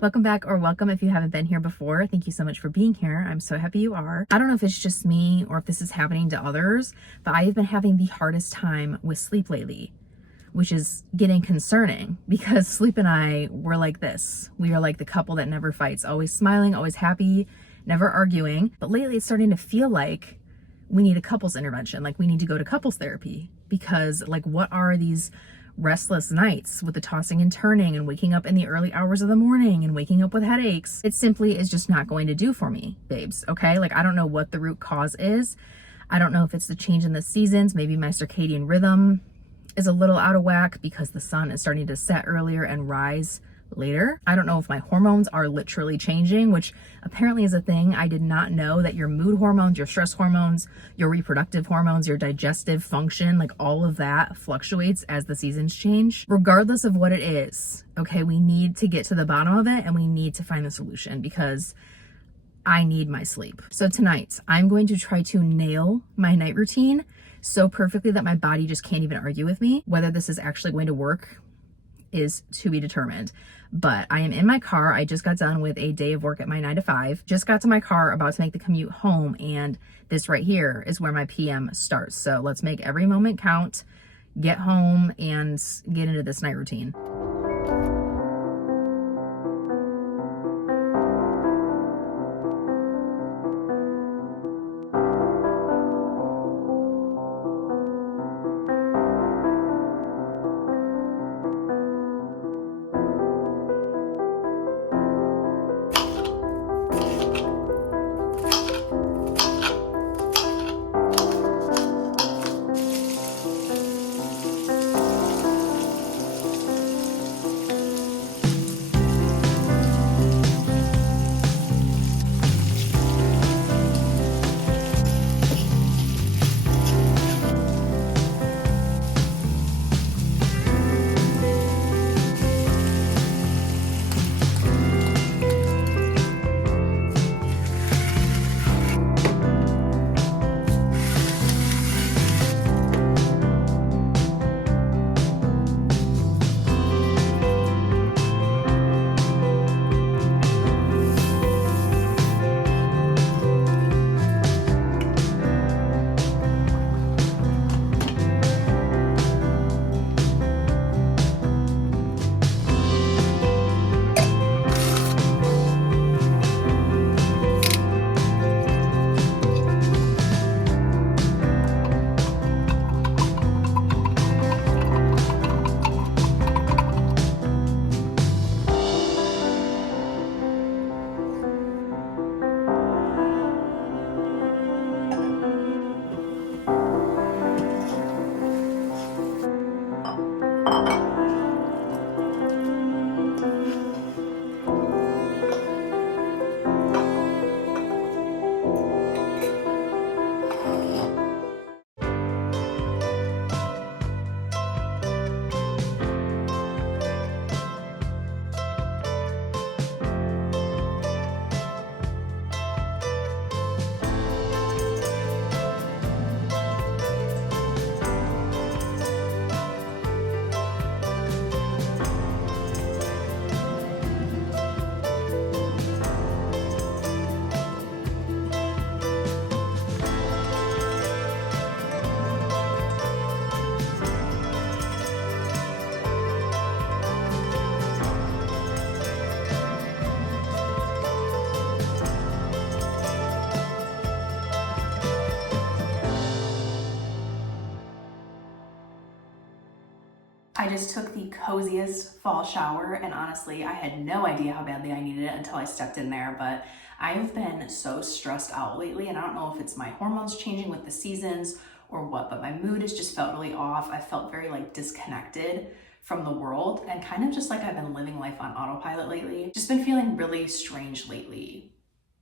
Welcome back, or welcome if you haven't been here before. Thank you so much for being here. I'm so happy you are. I don't know if it's just me or if this is happening to others, but I've been having the hardest time with sleep lately, which is getting concerning because Sleep and I were like this. We are like the couple that never fights, always smiling, always happy, never arguing. But lately it's starting to feel like we need a couples intervention, like we need to go to couples therapy, because like what are these restless nights with the tossing and turning and waking up in the early hours of the morning and waking up with headaches? It simply is just not going to do for me, babes, okay? Like I don't know what the root cause is. I don't know if it's the change in the seasons. Maybe my circadian rhythm is a little out of whack because the sun is starting to set earlier and rise later. I don't know if my hormones are literally changing, which apparently is a thing. I did not know that your mood hormones, your stress hormones, your reproductive hormones, your digestive function, like all of that fluctuates as the seasons change. Regardless of what it is, okay, we need to get to the bottom of it and we need to find the solution because I need my sleep. So tonight, I'm going to try to nail my night routine so perfectly that my body just can't even argue with me. Whether this is actually going to work is to be determined. But I am in my car. I just got done with a day of work at my 9 to 5. Just got to my car, about to make the commute home, and this right here is where my PM starts. So let's make every moment count, get home, and get into this night routine. I just took the coziest fall shower, and honestly, I had no idea how badly I needed it until I stepped in there, but I've been so stressed out lately, and I don't know if it's my hormones changing with the seasons or what, but my mood has just felt really off. I felt very like disconnected from the world and kind of just like I've been living life on autopilot lately. Just been feeling really strange lately.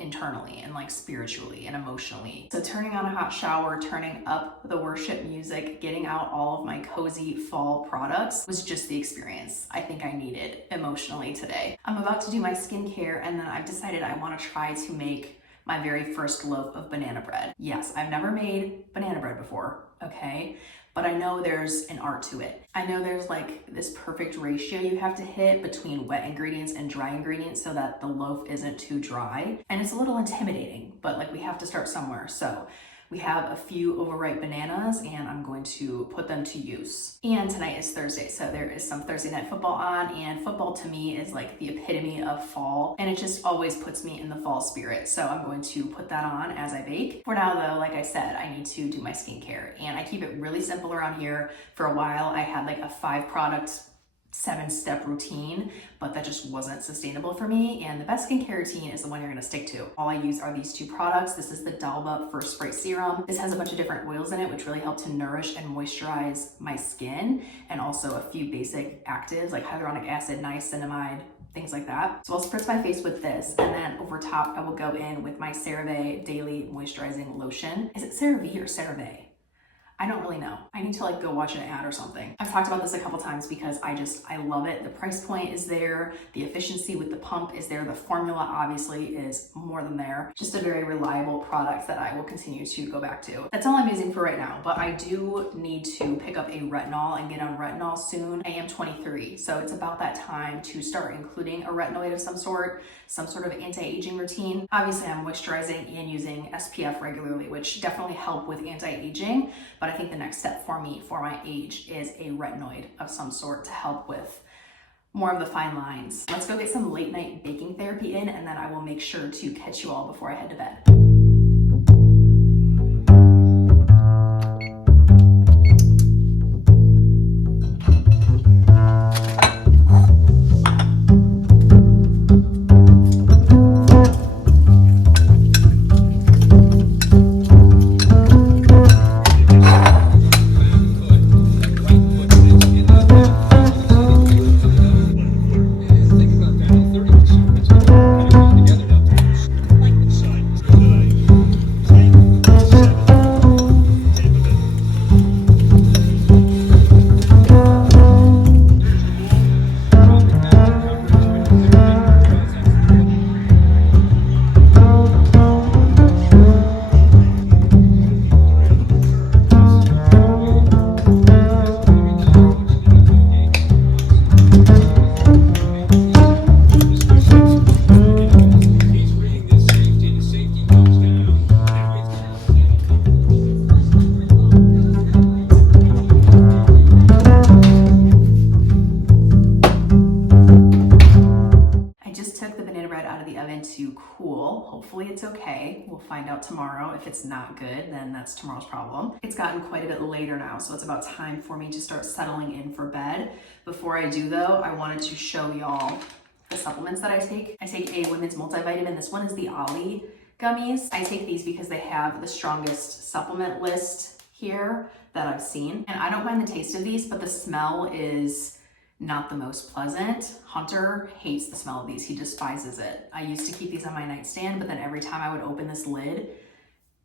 Internally and like spiritually and emotionally. So turning on a hot shower, turning up the worship music, getting out all of my cozy fall products was just the experience I think I needed emotionally today. I'm about to do my skincare, and then I've decided I want to try to make my very first loaf of banana bread. Yes, I've never made banana bread before, okay? but I know there's an art to it. I know there's like this perfect ratio you have to hit between wet ingredients and dry ingredients so that the loaf isn't too dry. And it's a little intimidating, but like we have to start somewhere. So we have a few overripe bananas and I'm going to put them to use. And tonight is Thursday, so there is some Thursday night football on, and football to me is like the epitome of fall, and it just always puts me in the fall spirit. So I'm going to put that on as I bake. For now though, like I said, I need to do my skincare, and I keep it really simple around here. For a while, I had like a 5-product 7-step routine, but that just wasn't sustainable for me. And the best skincare routine is the one you're gonna stick to. All I use are these 2 products. This is the Dalba First Spray Serum. This has a bunch of different oils in it, which really help to nourish and moisturize my skin, and also a few basic actives like hyaluronic acid, niacinamide, things like that. So I'll spritz my face with this, and then over top, I will go in with my CeraVe Daily Moisturizing Lotion. Is it CeraVe or CeraVe? I don't really know. I need to like go watch an ad or something. I've talked about this a couple times because I love it. The price point is there. The efficiency with the pump is there. The formula obviously is more than there. Just a very reliable product that I will continue to go back to. That's all I'm using for right now, but I do need to pick up a retinol and get on retinol soon. I am 23, so it's about that time to start including a retinoid of some sort of anti-aging routine. Obviously, I'm moisturizing and using SPF regularly, which definitely help with anti-aging, but I think the next step for me for my age is a retinoid of some sort to help with more of the fine lines. Let's go get some late night baking therapy in, and then I will make sure to catch you all before I head to bed. To cool. Hopefully it's okay. We'll find out tomorrow. If it's not good, then that's tomorrow's problem. It's gotten quite a bit later now, so it's about time for me to start settling in for bed. Before I do though, I wanted to show y'all the supplements that I take. I take a women's multivitamin. This one is the Olly gummies. I take these because they have the strongest supplement list here that I've seen. And I don't mind the taste of these, but the smell is not the most pleasant. Hunter hates the smell of these. He despises it. I used to keep these on my nightstand, but then every time I would open this lid,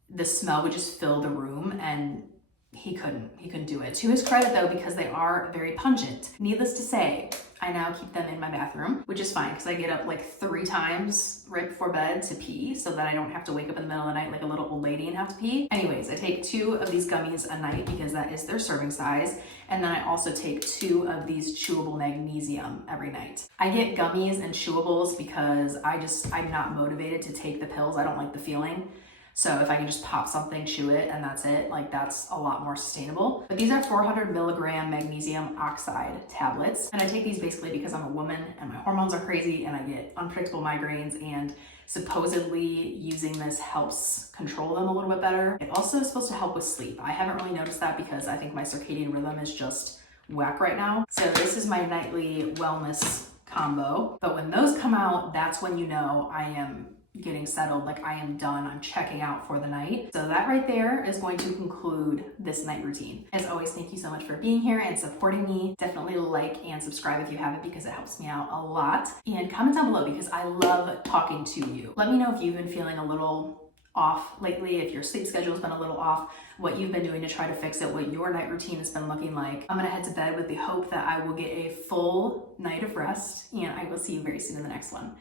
the smell would just fill the room, and he couldn't do it. To his credit though, because they are very pungent. Needless to say, I now keep them in my bathroom, which is fine because I get up like 3 times right before bed to pee so that I don't have to wake up in the middle of the night like a little old lady and have to pee. Anyways, I take 2 of these gummies a night because that is their serving size. And then I also take 2 of these chewable magnesium every night. I get gummies and chewables because I'm not motivated to take the pills. I don't like the feeling. So if I can just pop something, chew it, and that's it, like that's a lot more sustainable. But these are 400 milligram magnesium oxide tablets. And I take these basically because I'm a woman and my hormones are crazy and I get unpredictable migraines, and supposedly using this helps control them a little bit better. It also is supposed to help with sleep. I haven't really noticed that because I think my circadian rhythm is just whack right now. So this is my nightly wellness combo. But when those come out, that's when you know I am getting settled, like I am done, I'm checking out for the night. So that right there is going to conclude this night routine. As always, thank you so much for being here and supporting me. Definitely like and subscribe if you haven't because it helps me out a lot. And comment down below because I love talking to you. Let me know if you've been feeling a little off lately, if your sleep schedule's been a little off, what you've been doing to try to fix it, what your night routine has been looking like. I'm gonna head to bed with the hope that I will get a full night of rest, and I will see you very soon in the next one.